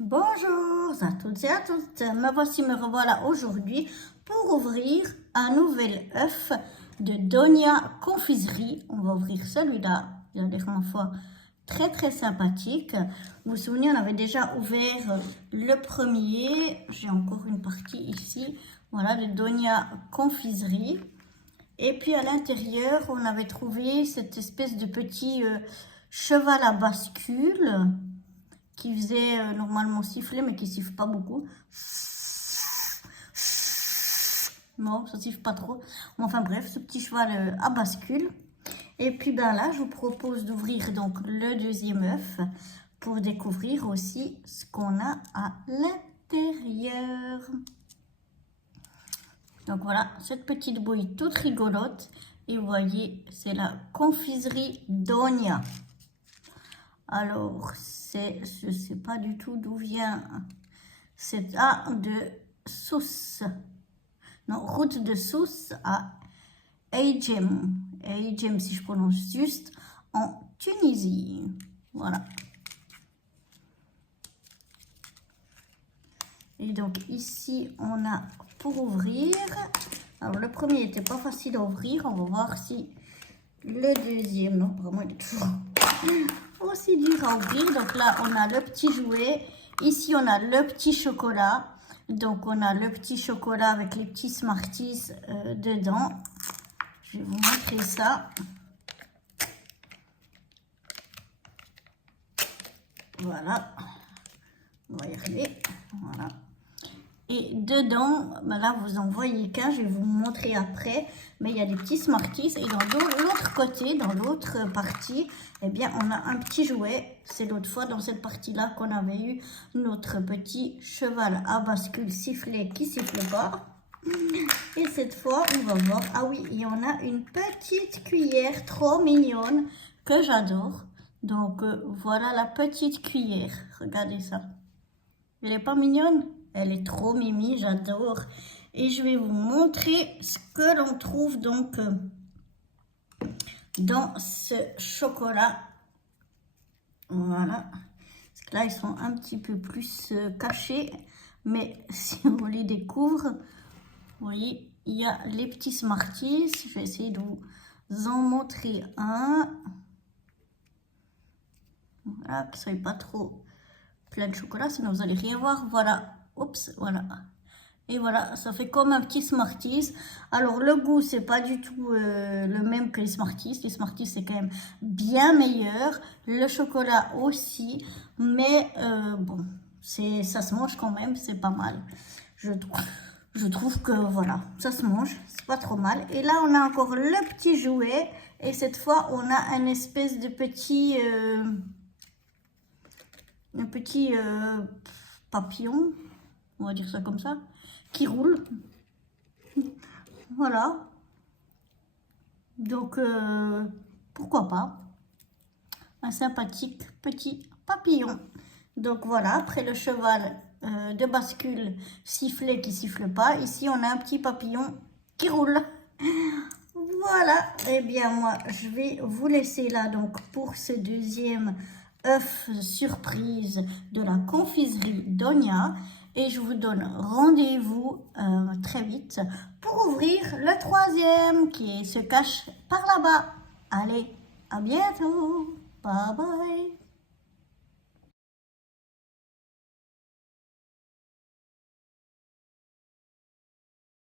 Bonjour à toutes et à tous, me revoilà aujourd'hui pour ouvrir un nouvel œuf de Donia Confiserie. On va ouvrir celui-là, la dernière fois, très sympathique. Vous vous souvenez, on avait déjà ouvert le premier, j'ai encore une partie ici, voilà, de Donia Confiserie. Et puis à l'intérieur, on avait trouvé cette espèce de petit cheval à bascule qui faisait normalement siffler, mais qui siffle pas beaucoup. Non, ça siffle pas trop. Enfin bref, ce petit cheval à bascule. Et puis ben là, je vous propose d'ouvrir donc le deuxième œuf pour découvrir aussi ce qu'on a à l'intérieur. Donc voilà, cette petite bouille toute rigolote. Et vous voyez, c'est la confiserie Donia. Alors, je ne sais pas du tout d'où vient cette de Sousse. Non, route de Sousse à Aïdjem. Aïdjem, si je prononce juste, en Tunisie. Voilà. Et donc, ici, on a pour ouvrir. Alors, le premier n'était pas facile à ouvrir. On va voir si le deuxième, non, vraiment, il est toujours aussi dur à ouvrir. Donc là, on a le petit jouet. Ici, on a le petit chocolat. Donc, on a le petit chocolat avec les petits Smarties dedans. Je vais vous montrer ça. Voilà. On va y arriver. Voilà. Et dedans, ben là, vous en voyez qu'un, je vais vous montrer après. Mais il y a des petits Smarties. Et dans l'autre côté, dans l'autre partie, eh bien, on a un petit jouet. C'est l'autre fois dans cette partie-là qu'on avait eu notre petit cheval à bascule sifflet qui siffle pas. Et cette fois, on va voir. Ah oui, et on a une petite cuillère trop mignonne que j'adore. Donc, voilà la petite cuillère. Regardez ça. Elle n'est pas mignonne? Elle est trop mimi, j'adore. Et je vais vous montrer ce que l'on trouve donc dans ce chocolat. Voilà. Parce que là, ils sont un petit peu plus cachés. Mais si on les découvre, vous voyez, il y a les petits Smarties. Je vais essayer de vous en montrer un. Voilà, que ce soit pas trop plein de chocolat, sinon vous allez rien voir. Voilà. Oups, voilà. Et voilà, ça fait comme un petit Smarties. Alors, le goût, c'est pas du tout le même que les Smarties. Les Smarties, c'est quand même bien meilleur. Le chocolat aussi. Mais bon, ça se mange quand même, c'est pas mal. Je trouve que voilà, ça se mange, c'est pas trop mal. Et là, on a encore le petit jouet. Et cette fois, on a un espèce de petit... un petit papillon, on va dire ça comme ça, qui roule. Voilà. Donc, pourquoi pas. Un sympathique petit papillon. Donc voilà, après le cheval de bascule sifflet qui siffle pas, ici on a un petit papillon qui roule. Voilà, et bien moi je vais vous laisser là donc pour ce deuxième œuf surprise de la confiserie Donia. Et je vous donne rendez-vous très vite pour ouvrir le troisième qui se cache par là-bas. Allez, à bientôt. Bye bye.